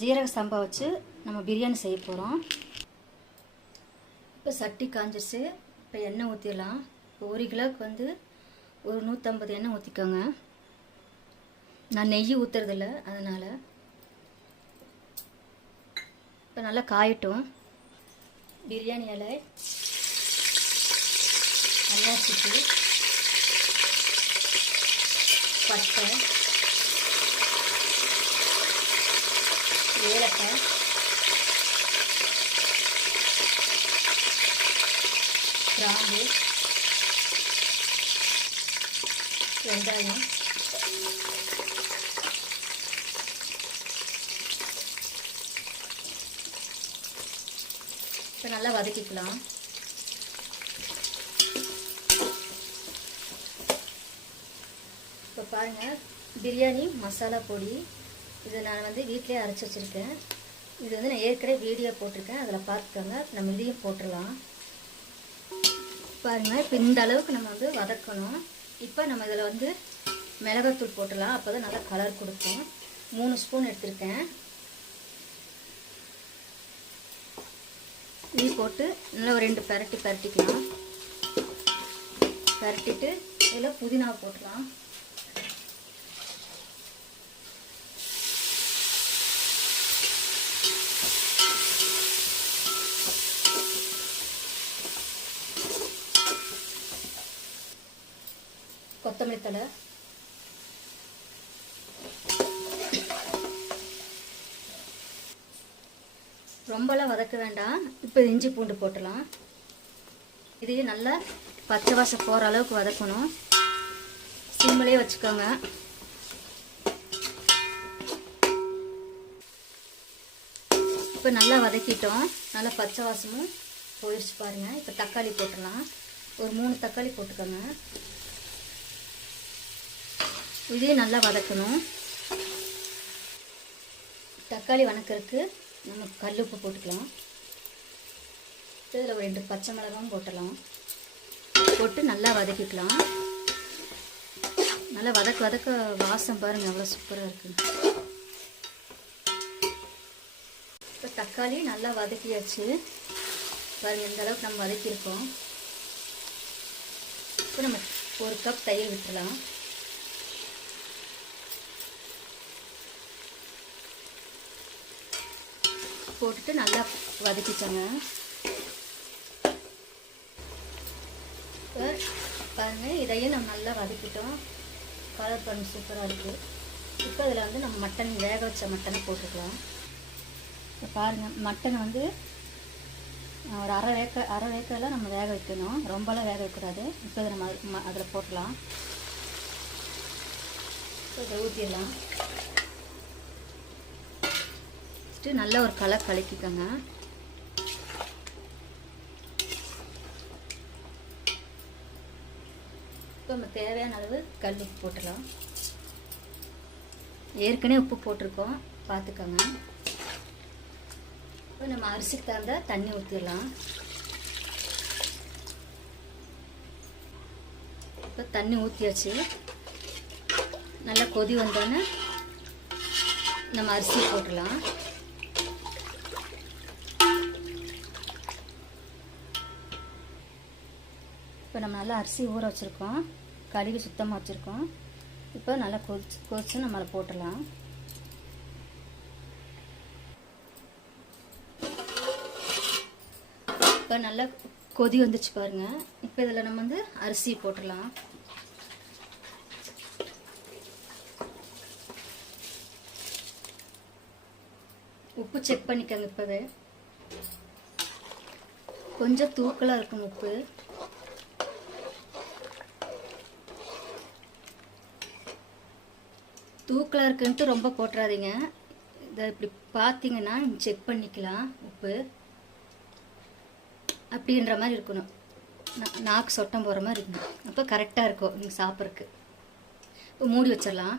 ஜீரக சம்பா வச்சு நம்ம பிரியாணி செய்ய போகிறோம் இப்போ சட்டி காஞ்சிருச்சு. இப்போ எண்ணெய் ஊற்றிடலாம் இப்போ ஒரு கிலோவுக்கு வந்து ஒரு நூற்றம்பது எண்ணெய் ஊற்றிக்கோங்க நான் நெய் ஊற்றுறதில்ல அதனால். இப்போ நல்லா காயட்டும். பிரியாணி இலை அன்னாசிக்கு பட்டை ஏலக்காய். கிராம்பு. வெங்காயம். இப்போ நல்லா வதக்கிக்கலாம். இப்போ பாருங்கள் பிரியாணி மசாலா பொடி இது நான் வந்து வீட்டிலே அரைச்சி வச்சுருக்கேன். இது வந்து நான் ஏற்கனவே வீடியோ போட்டிருக்கேன். அதில் பார்த்துக்கோங்க. நம்ம இதையும் போட்டுடலாம். பாருங்கள் இப்போ இந்த அளவுக்கு நம்ம வந்து வதக்கணும். இப்போ நம்ம இதில் வந்து மிளகாத்தூள் போட்டுடலாம். அப்போ தான் நல்லா கலர் கொடுக்கும். மூணு ஸ்பூன் எடுத்திருக்கேன். இது போட்டு நல்லா ஒரு ரெண்டு பரட்டி பரட்டிக்கலாம். பரட்டிட்டு இதில் புதினா போட்டுடலாம் கொத்தமல்லி தழை. ரொம்பலாம் வதக்க வேண்டாம். இப்போ இஞ்சி பூண்டு போட்டுடலாம் இதையும் நல்லா பச்சை வாசம் போகிற அளவுக்கு வதக்கணும். சிம்மிலே வச்சுக்கோங்க. இப்போ நல்லா வதக்கிட்டோம். நல்லா பச்சை வாசமும் போயிடுச்சு பாருங்கள் இப்போ தக்காளி போட்டுடலாம் ஒரு மூணு தக்காளி போட்டுக்கோங்க. இதையும் நல்லா வதக்கணும். தக்காளி வணக்கிறதுக்கு நம்ம கல் உப்பு போட்டுக்கலாம். இதில் ஒரு ரெண்டு பச்சை மிளகாவும் போட்டலாம் போட்டு நல்லா வதக்கிக்கலாம். நல்லா வதக்க வதக்க வாசம் பாருங்கள் எவ்வளோ சூப்பராக இருக்குது இப்போ தக்காளி நல்லா வதக்கியாச்சு. பாருங்கள் இந்த அளவுக்கு நம்ம வதக்கியிருக்கோம். இப்போ நம்ம ஒரு கப் தயிர் விட்டுலாம் போட்டுட்டு நல்லா வதக்கிச்சோங்க இப்போ பாருங்கள் இதையும் நம்ம நல்லா வதக்கிட்டோம். கலர் பண்ணி சூப்பராக இருக்குது இப்போ இதில் வந்து நம்ம மட்டன் வேக வச்ச மட்டனை போட்டுக்கலாம். இப்போ பாருங்கள் மட்டனை வந்து ஒரு அரை வேக்க அரை வேக்கெல்லாம் நம்ம வேக வைக்கணும். ரொம்பலாம் வேக வைக்கக்கூடாது. இப்போ இதை நம்ம அதில் போட்டலாம் இப்போ இதை ஊற்றிடலாம் ஃபஸ்ட்டு நல்ல ஒரு கலர் கலக்கிக்கோங்க. இப்போ நம்ம தேவையான அளவு கல் உப்பு போட்டுடலாம். ஏற்கனவே உப்பு போட்டிருக்கோம். பார்த்துக்கோங்க. இப்போ நம்ம அரிசிக்கு தகுந்த தண்ணி ஊற்றிடலாம் இப்போ தண்ணி ஊற்றியாச்சு நல்லா கொதி வந்தோன்னே நம்ம அரிசி போட்டுடலாம். இப்போ நம்ம நல்லா அரிசி ஊற வச்சுருக்கோம். கழுவி சுத்தமாக வச்சுருக்கோம். இப்போ நல்லா கொதிச்சு கொதிச்சு நம்மளை போட்டுடலாம். இப்போ நல்லா கொதி வந்துச்சு பாருங்கள் இப்போ இதில் நம்ம வந்து அரிசி போட்டுடலாம். உப்பு செக் பண்ணிக்கோங்க இப்போவே. கொஞ்சம் தூக்கலாக இருக்கும் உப்பு. தூக்கலாக இருக்குன்ட்டு ரொம்ப போட்டுறாதீங்க. இதை இப்படி பார்த்தீங்கன்னா செக் பண்ணிக்கலாம் உப்பு. அப்படின்ற மாதிரி இருக்கணும். நாக்கு சொட்டம் போகிற மாதிரி இருக்கணும். அப்போ கரெக்டாக இருக்கும் நீங்கள் சாப்பிட்றதுக்கு. இப்போ மூடி வச்சிடலாம்.